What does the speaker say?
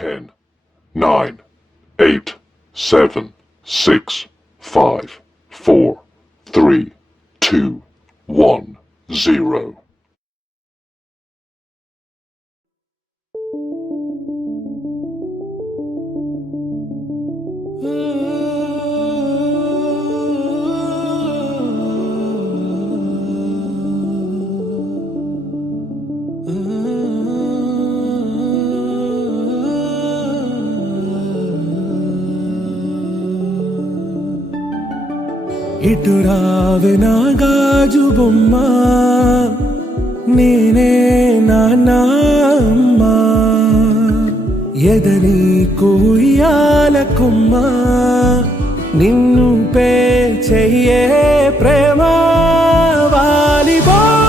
10, 9, 8, 7, 6, 5, 4, 3, 2, 1, 0. ఇటురావే నా గాజు బొమ్మ, నేనే నాన్నమ్మ, ఎదని కుయ్యాల కొమ్మ, నిన్ను పే చెయ్యే ప్రేమ వాలిబో